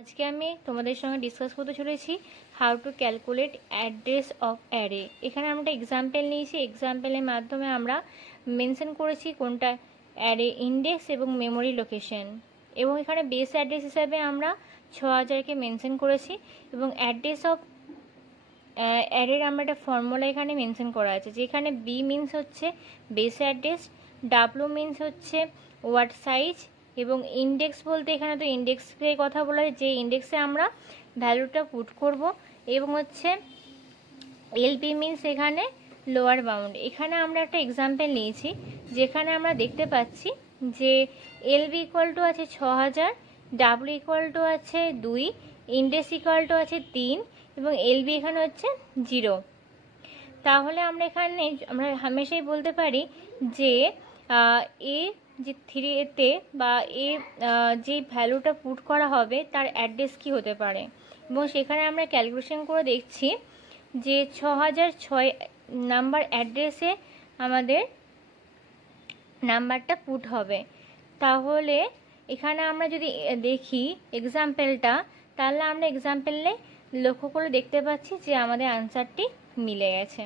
আজকে আমি তোমাদের সঙ্গে ডিসকাস করতে চলেছি how to calculate address of array. এখানে আমরা একটা এক্সাম্পল নিয়েছি, এক্সাম্পলের মাধ্যমে আমরা মেনশন করেছি কোনটা অ্যারে ইন্ডেক্স এবং মেমোরি লোকেশন, এবং এখানে বেস অ্যাড্রেস হিসাবে আমরা 6000কে মেনশন করেছি, এবং অ্যাড্রেস অফ অ্যারের আমরা একটা ফর্মুলা এখানে মেনশন করা আছে, যেখানে বি মিনস হচ্ছে বেস অ্যাড্রেস, ডাব্লু মিনস হচ্ছে ওয়ার্ড সাইজ, এবং ইন্ডেক্স বলতে এখানে তো ইন্ডেক্সের কথা বলা হয়, যে ইন্ডেক্সে আমরা ভ্যালুটা পুট করব, এবং হচ্ছে এলবি মিনস এখানে লোয়ার বাউন্ড। এখানে আমরা একটা এক্সাম্পল নিয়েছি, যেখানে আমরা দেখতে পাচ্ছি যে এলবি ইকুয়াল টু আছে 6000, ডাব্লু ইকুয়াল টু আছে 2, ইন্ডেক্স ইকুয়াল টু আছে 3, এবং এলবি এখানে হচ্ছে 0। তাহলে আমরা এখানে আমরা হামেশাই বলতে পারি যে এ যে 3তে বা এ যে ভ্যালুটা পুট করা হবে তার অ্যাড্রেস কি হতে পারে, এবং সেখানে আমরা ক্যালকুলেশন করে দেখছি যে 6006 নাম্বার অ্যাড্রেসে আমাদের নাম্বারটা পুট হবে। তাহলে এখানে আমরা যদি দেখি এক্সাম্পলটা, তাহলে আমরা এক্সাম্পলে লক্ষ্য করে দেখতে পাচ্ছি যে আমাদের আনসারটি মিলে গেছে।